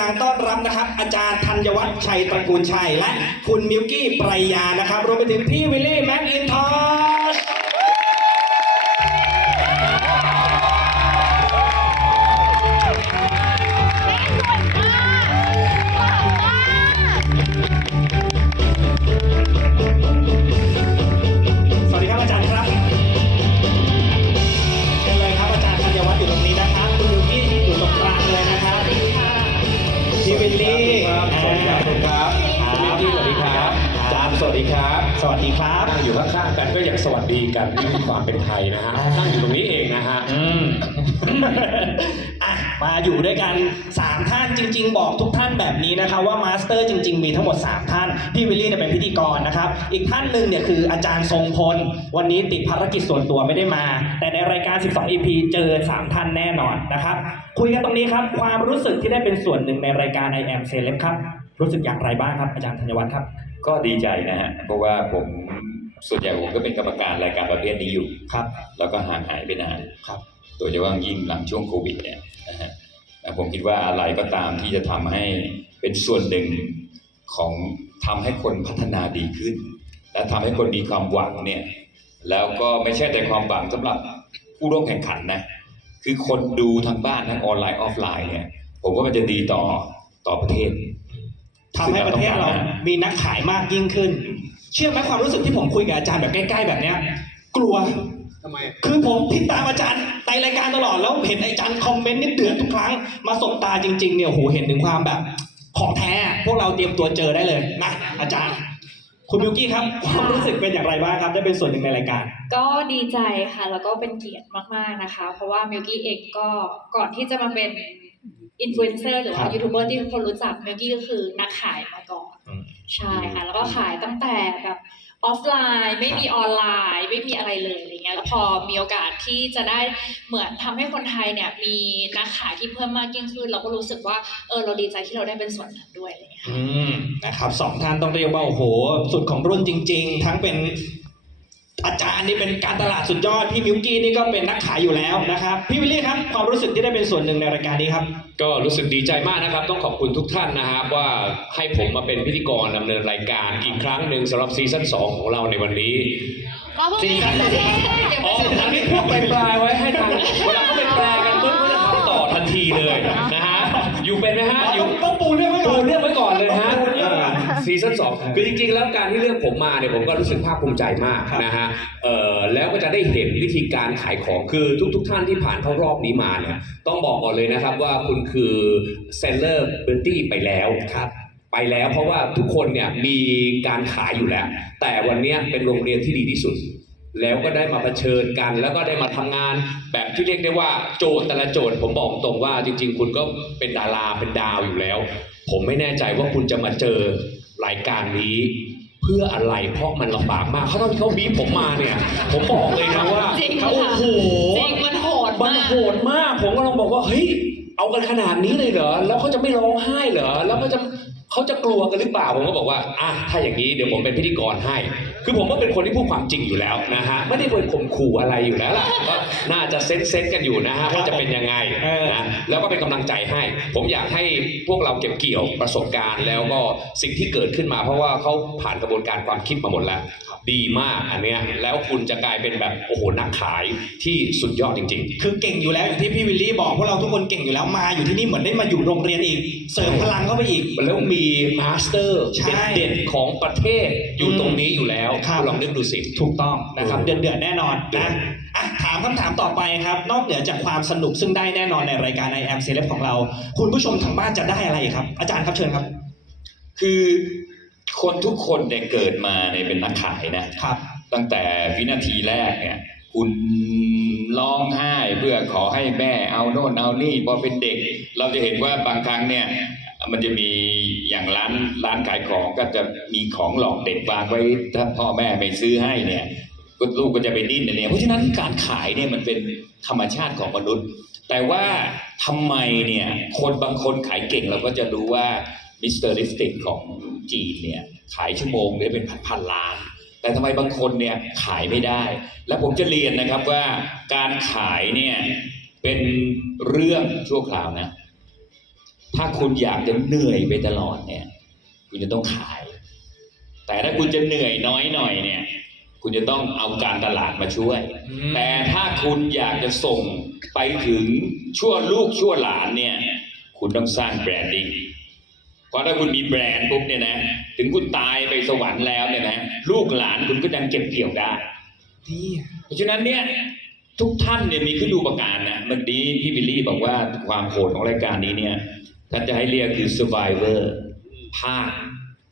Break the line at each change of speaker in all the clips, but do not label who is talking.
ดังๆต้อนรับนะครับ อาจารย์ธัญวัฒน์ชัยตระกูลชัยและคุณมิวกี้ปรายานะครับรวมไปถึงพี่วิลลี่แม็กอินทอช สวัสดีครับนั่งอยู่
ข้างๆกันก็ยังสวัสดีกันนี่คือความเป็นไทยนะฮะ
อ่า
นั่งอยู่ตรงนี้เองนะฮะ
อืมอะมาอยู่ด้วยกัน 3 ท่านจริง ๆ บอกทุกท่านแบบนี้นะครับว่ามาสเตอร์จริง ๆ มีทั้งหมด 3 ท่าน พี่วิลลี่เนี่ยเป็นพิธีกรนะครับ อีกท่านหนึ่งเนี่ยคืออาจารย์ทรงพล วันนี้ติดภารกิจส่วนตัวไม่ได้มา แต่ในรายการ 12 EP เจอ 3 ท่านแน่นอนนะครับ คุยกันตรงนี้ครับ ความรู้สึกที่ได้เป็นส่วนหนึ่งในรายการ I am Celeb ครับ รู้สึกอย่างไรบ้างครับอาจารย์ธัญวัฒน์ครับ
ก็ดีใจนะฮะเพราะว่าผมส่วนใหญ่ผมก็เป็นกรรมการรายการประเภทนี้อยู่
ครับ
แล้วก็ห่างหายไปนาน
ครับ
โดยเฉพาะยิ่งหลังช่วงโควิดเนี่ยนะฮะแล้วผมคิดว่าอะไรก็ตามที่จะทำให้เป็นส่วนหนึ่งของทำให้คนพัฒนาดีขึ้น และทำให้คนมีความหวังเนี่ยแล้วก็ไม่ใช่แต่ความหวังสำหรับผู้ร่วมแข่งขันนะคือคนดูทางบ้านทั้งออนไลน์ออฟไลน์เนี่ยผมว่ามันจะดีต่อต่อประเทศ
ทำให้ประเทศเรามีนักขายมากยิ่งขึ้น เชื่อไหมความรู้สึกที่ผมคุยกับอาจารย์แบบใกล้ ๆ แบบเนี้ย กลัว
ทำไม
คือผมติดตามอาจารย์ในรายการตลอดแล้วเห็นอาจารย์คอมเมนต์นี่เดือดทุกครั้ง มาสบตาจริง ๆ เนี่ยโหเห็นถึงความแบบ ของแท้พวกเราเตรียมตัวเจอได้เลยนะอาจารย์ คุณมิวกี้ครับความรู้สึกเป็นอย่างไรบ้างครับ ได้เป็นส่วนหนึ่งในรายการ
ก็ดีใจค่ะ แล้วก็เป็นเกียรติมากๆนะคะ เพราะว่ามิลกี้เองก็ก่อนที่จะมาเป็น อินฟลูเอนเซอร์หรือ
ครั
ว่า
บ
ยูทูบเบอร์ที่ทุกคนรู้จักมิลกี้ก็คือนักขายมาก่อน
อืม
ใช่ค่ะ แล้วก็ขายตั้งแต่แบบออฟไลน์ไม่มีออนไลน์ไม่มีอะไรเลยอะไรเงี้ยแล้วพอมีโอกาสที่จะได้เหมือนทำให้คนไทยเนี่ยมีนักขายที่เพิ่มมากยิ่งขึ้น เราก็รู้สึกว่าเออเราดีใจที่เราได้เป็นส่วนหนึ่งด้วยอะไรเงี้ย
อืมนะครับสองท่านต้องเรียกว่าโอ้โห สุดของรุ่นจริง ๆ ทั้งเป็น อาจารย์นี่เป็นการตลาดสุดยอด พี่มิวกี้นี่ก็เป็นนักขายอยู่แล้วนะครับ พี่วิลลี่ครับ ความรู้สึกที่ได้เป็นส่วนหนึ่งในรายการนี้ครับ
ก็รู้สึกดีใจมากนะครับ ต้องขอบคุณทุกท่านนะครับว่าให้ผมมาเป็นพิธีกรดำเนินรายการอีกครั้งหนึ่งสำหรับซีซั่น2ของเราในวันนี้
ก็เพิ่งมี
จริงครับ
อ๋อทางนี้พวกไปแปลไว้ให้ทางเวลาเขาไปแปลกันปุ๊บก็จะทำต่อทันทีเลยนะฮะ อยู่เป็นไหมฮะ อยู่
ต้องปูเรื่องไว้ก่
ปู
อน
เรื่องไว้ก่อนเลยฮะ ซีซั่นสองคือจริงๆ แล้วการที่เลือกผมมาเนี่ยผมก็รู้สึกภาคภูมิใจมาก
ครับ
นะฮะเอ่อแล้วก็จะได้เห็นวิธีการขายของคือทุก ๆ ท่านที่ผ่านเข้ารอบนี้มาเนี่ยต้องบอกก่อนเลยนะครับว่าคุณคือเซลเลอร์เบอร์ตี้ไปแล้วครับไปแล้วเพราะว่าทุกคนเนี่ยมีการขายอยู่แล้ว แต่วันเนี้ยเป็นโรงเรียนที่ดีที่สุด แล้วก็ได้มาเผชิญกัน แล้วก็ได้มาทำงาน แบบที่เรียกได้ว่าโจทย์แต่ละโจทย์ ผมบอกตรงว่าจริง ๆ คุณก็เป็นดาราเป็นดาวอยู่แล้ว ผมไม่แน่ใจว่าคุณจะมาเจอ รายการนี้เพื่ออะไรเพราะมันลำบากมากเขาตอนที่เขาบีบผมมาเนี่ย ผมบอกเลยนะว่า
จริง
เขา
ค่ะ
โอ้โห
จริงมันโหด
มัน
มาก
โหดมาก ผมก็ลองบอกว่าเฮ้ยเอากันขนาดนี้เลยเหรอแล้วเขาจะไม่ร้องไห้เหรอแล้วเขาจะ เขาจะกลัวกันหรือเปล่าผมก็บอกว่าอะถ้าอย่างนี้เดี๋ยวผมเป็นพิธีกรให้ คือผมก็เป็นคนที่พูดความจริงอยู่แล้วนะฮะไม่ได้เป็นข่มขู่อะไรอยู่แล้วล่ะก็น่าจะเซนเซนกันอยู่นะฮะว่าจะเป็นยังไง
เออ
นะแล้วก็เป็นกำลังใจให้ ผมอยากให้พวกเราเก็บเกี่ยวประสบการณ์แล้วก็สิ่งที่เกิดขึ้นมา เพราะว่าเขาผ่านกระบวนการความคิดมาหมดแล้ว ดีมากอันเนี้ยแล้วคุณจะกลายเป็นแบบโอ้โหนักขายที่สุดยอดจริง ๆ
คือเก่งอยู่แล้วอย่างที่พี่วิลลี่บอกพวกเราทุกคนเก่งอยู่แล้วมาอยู่ที่นี่เหมือนได้มาอยู่โรงเรียนอีก เสริมพลังเข้าไปอีก
แล้วมีมาสเตอร์
ใช่
เด็ดๆของประเทศอยู่
อืม
ตรงนี้อยู่แล้ว
ครับ
ลองนึกดูสิ
ถูกต้องนะครับ
อืม
เดือดเดือดๆแน่นอนนะอะถามคำถามต่อไปครับ นอกเหนือจากความสนุกซึ่งได้แน่นอนในรายการ I am Celeb ของเรา คุณผู้ชมทางบ้านจะได้อะไรครับ อาจารย์ครับเชิญครับ
คือคนทุกคนเนี่ยเกิดมาเนี่ยเป็นนักขายนะ
ครับ
ตั้งแต่วินาทีแรกเนี่ย คุณร้องไห้เพื่อขอให้แม่เอาโน่นเอานี่พอเป็นเด็ก เราจะเห็นว่าบางครั้งเนี่ย มันจะมีอย่างร้านร้านขายของก็จะมีของหลอกเด็กวางไว้ถ้าพ่อแม่ไม่ซื้อให้เนี่ยกลูกก็จะไปดิ้นเนี่ยเพราะฉะนั้นการขายเนี่ยมันเป็นธรรมชาติของมนุษย์ แต่ว่าทำไมเนี่ยคนบางคนขายเก่งเราก็จะรู้ว่ามิสเตอร์ลิสติกของจีนเนี่ยขายชั่วโมงได้เป็นพันๆล้าน แต่ทำไมบางคนเนี่ยขายไม่ได้ และผมจะเรียนนะครับว่าการขายเนี่ยเป็นเรื่องชั่วคราวนะ ถ้าคุณอยากจะเหนื่อยไปตลอดเนี่ย คุณจะต้องขาย แต่ถ้าคุณจะเหนื่อยน้อยหน่อยเนี่ย คุณจะต้องเอาการตลาดมาช่วย แต่ถ้าคุณอยากจะส่งไปถึงชั่วลูกชั่วหลานเนี่ย คุณต้องสร้างแบรนดิ้งเพราะถ้าคุณมีแบรนด์ปุ๊บเนี่ยนะ ถึงคุณตายไปสวรรค์แล้วเนี่ยนะลูกหลานคุณก็ยังเก็บเกี่ยวได้
นี่
เพราะฉะนั้นเนี่ย ทุกท่านเนี่ยมีขึ้นดูประการนะเมื่อกี้พี่บิลลี่บอกว่าความโหดของรายการนี้เนี่ย ท่านจะให้เรียกคือ survivor ภาค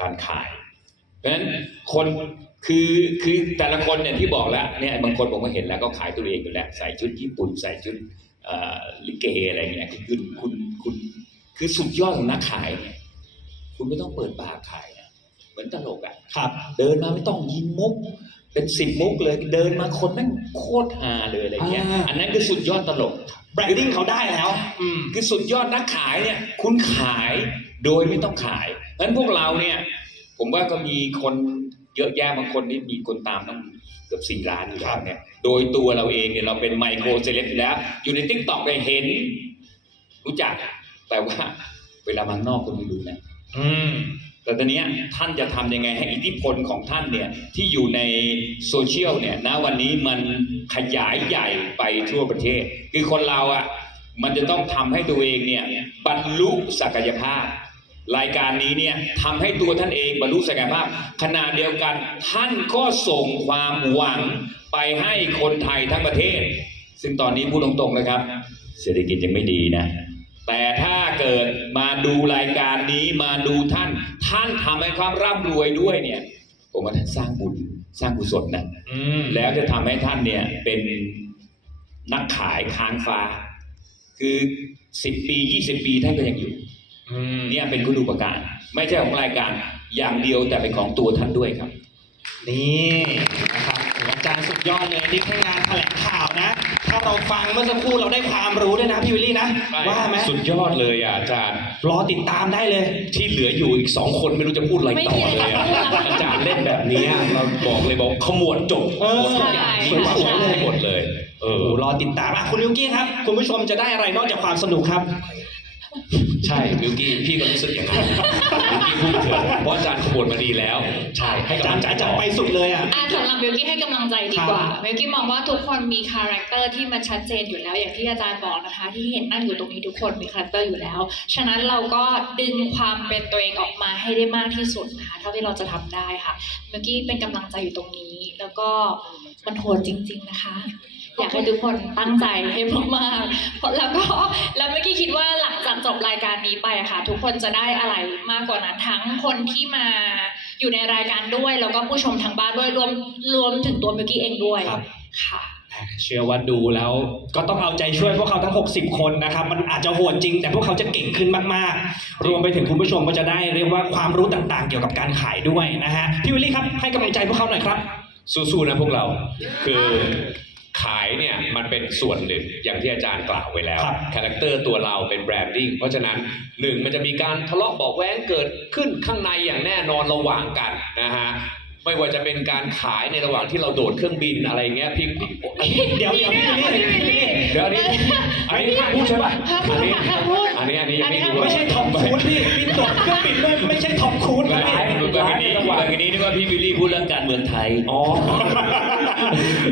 การขาย เพราะฉะนั้นคนคือคือแต่ละคนเนี่ยที่บอกแล้วเนี่ยบางคนผมก็เห็นแล้วก็ขายตัวเองอยู่แล้วใส่ชุดญี่ปุ่น ใส่ชุดเอ่อลิเกอะไรเงี้ยคือคุณคุณคือสุดยอดของนักขายเนี่ยคุณไม่ต้องเปิดปากขายนะเหมือนตลกอะ
ครับ
เดินมาไม่ต้องยิงมุก เป็นสิบมุกเลยเดินมาคนแม่งโคตรฮาเลยอะไรเงี้ย
อ่า
อันนั้นคือสุดยอดตลก
แบรนดิ้งเขาได้แล้ว อืม
คือสุดยอดนักขายเนี่ย คุณขายโดยไม่ต้องขายเพราะฉะนั้นพวกเราเนี่ย ผมว่าก็มีคนเยอะแยะบางคนนี่มีคนตามตั้งเกือบสี่ล้านอยู่แล้วเนี่ย โดยตัวเราเองเนี่ยเราเป็นไมโครเซเลบอยู่แล้ว อยู่ในทิกตอกเลยเห็น รู้จัก แต่ว่าเวลามันนอกคนไม่รู้นะ
อืม
แต่ตอนนี้ท่านจะทำยังไงให้อิทธิพลของท่านเนี่ยที่อยู่ในโซเชียลเนี่ยณวันนี้มันขยายใหญ่ไปทั่วประเทศ คือคนเราอะมันจะต้องทำให้ตัวเองเนี่ยบรรลุศักยภาพ รายการนี้เนี่ยทำให้ตัวท่านเองบรรลุศักยภาพ ขณะเดียวกันท่านก็ส่งความหวังไปให้คนไทยทั้งประเทศ ซึ่งตอนนี้พูดตรงๆนะครับ เศรษฐกิจยังไม่ดีนะ แต่ถ้า เกิด มาดูรายการนี้มาดูท่าน ท่านทำให้ความร่ำรวยด้วยเนี่ยผมว่าท่านสร้างบุญสร้างกุศลนะ
อืม
แล้วจะทำให้ท่านเนี่ยเป็นนักขายค้างฟ้า คือสิบปียี่สิบปีท่านก็ยังอยู่
อืม
เนี่ยเป็นคุณูปการ ไม่ใช่ของรายการอย่างเดียวแต่เป็นของตัวท่านด้วยครับ
นี่นะครับโหอาจารย์สุดยอดเลยนี่แค่งานแถลงข่าวนะ ถ้าเราฟังเมื่อสักครู่เราได้ความรู้ด้วยนะพี่วิลลี่นะว่าไหม
สุดยอดเลยอะอาจารย์
รอติดตามได้เลย
ที่เหลืออยู่อีกสองคนไม่รู้จะพูดอะไรต่อเลยอะอาจารย์เล่นแบบนี้เราบอกเลยบอกขมวดจบ
เออ
หมดทุกอย่าง
ใช่
สวยมาก
ใช่
เลยหมดเลย เอ
โอ้
อ
โหรอติดตามอะคุณลิวกี้ครับ คุณผู้ชมจะได้อะไรนอกจากความสนุกครับ
ใช่บิวกี้พี่ก็รู้สึกอย่างนั้นบิวกี้พูดเถอะเพราะอาจารย์ขบวนมาดีแล้ว ใช่ให้
อาจาร
กำลั
ย์
งใจ
อาจา
ต่
ร
อ
ย์ไปสุดเลยอะ
อะสำหรับบิวกี้ให้กำลังใจดีกว่าบิวกี้มองว่าทุกคนมีคาแรคเตอร์ที่มันชัดเจนอยู่แล้วอย่างที่อาจารย์บอกนะคะ ที่เห็นนั่งอยู่ตรงนี้ทุกคนมีคาแรคเตอร์อยู่แล้ว ฉะนั้นเราก็ดึงความเป็นตัวเองออกมาให้ได้มากที่สุดนะคะเท่าที่เราจะทำได้ค่ะบิวกี้เป็นกำลังใจอยู่ตรงนี้ แล้วก็มันโหดจริง ๆ นะคะ อยากให้ทุกคนตั้งใจให้มากๆเพราะแล้วก็แล้วเมื่อกี้คิดว่าหลังจากจบรายการนี้ไปอะค่ะ ทุกคนจะได้อะไรมากกว่านั้นทั้งคนที่มาอยู่ในรายการด้วย แล้วก็ผู้ชมทางบ้านด้วยรวมรวมถึงตัวเมื่อกี้เองด้วย
ครับ
ค่ะ
เชื่อว่าดูแล้วก็ต้องเอาใจช่วยพวกเขาทั้ง 60 คนนะครับ มันอาจจะโหดจริง แต่พวกเขาจะเก่งขึ้นมากๆ รวมไปถึงคุณผู้ชมก็จะได้เรียกว่าความรู้ต่างๆ เกี่ยวกับการขายด้วยนะฮะพี่วิลลี่ครับให้กำลังใจพวกเขาหน่อยครับ
สู้ๆนะพวกเรา คือ ขายเนี่ยมันเป็นส่วนหนึ่งอย่างที่อาจารย์กล่าวไว้แล้ว
ครับ
คาแรคเตอร์ตัวเราเป็นแบรนดิ้งเพราะฉะนั้นหนึ่งมันจะมีการทะเลาะเบอกแว้งเกิดขึ้นข้างในอย่างแน่นอนระหว่างกันนะฮะไม่ว่าจะเป็นการขายในระหว่างที่เราโดดเครื่องบินอะไรเงี้ยพี่พี่
เดี๋ยวเดี๋ยวพี่วิลลี่พี่วิลลี่
เดี๋ยวอันนี้อันนี้ห้ามพูดใช่ป่ะ
ห้ามพู
อั
ด
นนี้
ห้ามพูด
อันนี้อันนี้ยังไม่
อันนี้
รู้
ไม่ใช่ทอมครูซพี่พี่ตดเครื่องบินด้วยไม่ใช่ทอมครูซครับพี่
เมื่อกี้นี้เมื่อกี้นี้นึกว่าพี่วิลลี่พูดเรื่องการเมืองไทย
อ๋อ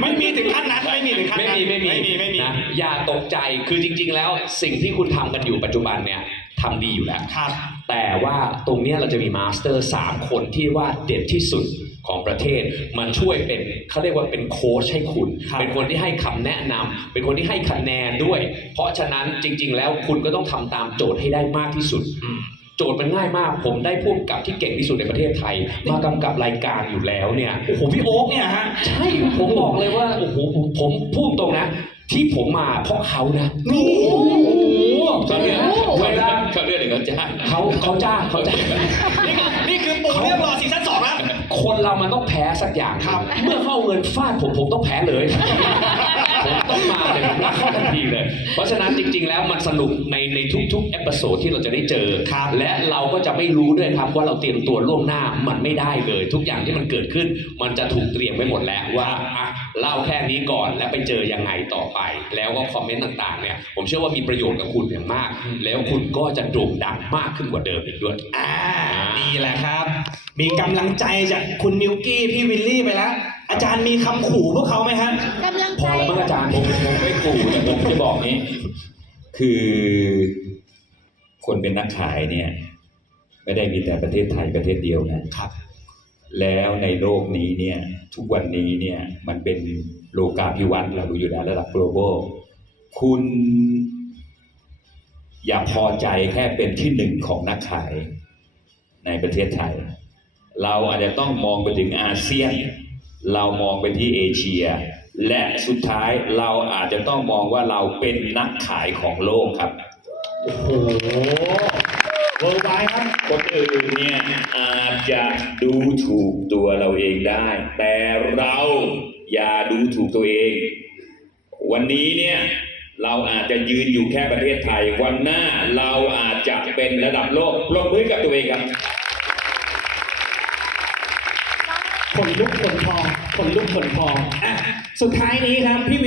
ไม่มีถึงขั้นนั้นไม่มีถึงขั้น
ไม่
นั้น
มีไม่มี
ไม่มีไม่มี
นะอย่าตกใจคือจริง ๆ แล้วสิ่งที่คุณทำกันอยู่ปัจจุบันเนี่ยทำดีอยู่แล้ว
ครับ
แต่ว่าตรงเนี้ยเราจะมีมาสเตอร์3คนที่ว่าเด็ดที่สุดของประเทศมันช่วยเป็นเขาเรียกว่าเป็นโค้ชให้คุณ
ครับ
เป็นคนที่ให้คำแนะนำเป็นคนที่ให้คะแนนด้วย เพราะฉะนั้นจริง ๆ แล้วคุณก็ต้องทำตามโจทย์ให้ได้มากที่สุด
อืม
โจทย์มันง่ายมาก ผมได้พ่วงกับที่เก่งที่สุดในประเทศไทย มากำกับรายการอยู่แล้วเนี่ย
โอ้โหพี่โอ๊คเนี่ยฮะ
ใช่ผมบอกเลยว่าโอ้โหผมผมพูดตรงนะ ที่ผมมาเพราะเขานะ
นี่โอ้โห
เขาเลือก
เวลา
เขาเลือกเดี๋ยวเขาจ้าง
เขาเขาจ้างเขาจ้าง
นี่คือนี่คือปูเรียบรอซีซั่นสองแล้ว
คนเรามันต้องแพ้สักอย่าง
ครับ
เมื่อเข้าเงินฟาดผมผมต้องแพ้เลย ผผมต้องมาเลยผมรักเขาทันทีเลย เพราะฉะนั้นจริงๆแล้วมันสนุกในในทุกๆเอพิโซดที่เราจะได้เจอ
ครับ
และเราก็จะไม่รู้ด้วยครับว่าเราเตรียมตัวล่วงหน้ามันไม่ได้เลย ทุกอย่างที่มันเกิดขึ้น มันจะถูกเตรียมไว้หมดแล้วว่าอะเล่าแค่นี้ก่อนแล้วไปเจอยังไงต่อไป แล้วก็คอมเมนต์ต่างๆเนี่ยผมเชื่อว่ามีประโยชน์กับคุณอย่างมาก แล้วคุณก็จะโด่งดังมากขึ้นกว่าเดิมอีกด้วย
อ่านี่แหละครับ มีกำลังใจจากคุณมิวกี้พี่วิลลี่ไปแล้ว อาจารย์มีคำขู่พวกเขาไหมฮะ
กำลัง
พ
ใจ
อแล้วมั้งอาจารย์
ผมผมไม่ขู่แต่ผมจะบอกนี้ คือคนเป็นนักขายเนี่ย ไม่ได้มีแต่ประเทศไทยประเทศเดียวนะครับ แล้วในโลกนี้เนี่ย ทุกวันนี้เนี่ยมันเป็นโลกาภิวัตน์เราดูอยู่ในระดับ global คุณ อย่าพอใจแค่เป็นที่หนึ่งของนักขายในประเทศไทย เราอาจจะต้องมองไปถึงอาเซียน เรามองไปที่เอเชีย และสุดท้ายเราอาจจะต้องมองว่าเราเป็นนักขายของโลกครับ
โอ้โหเวิร์ลไวครับ
คนอื่นเนี่ยอาจจะดูถูกตัวเราเองได้ แต่เราอย่าดูถูกตัวเอง วันนี้เนี่ยเราอาจจะยืนอยู่แค่ประเทศไทย วันหน้าเราอาจจะเป็นระดับโลกปรบมือกับตัวเองครับ
คนลุกคนพองอะสุดท้ายนี้ครับพี่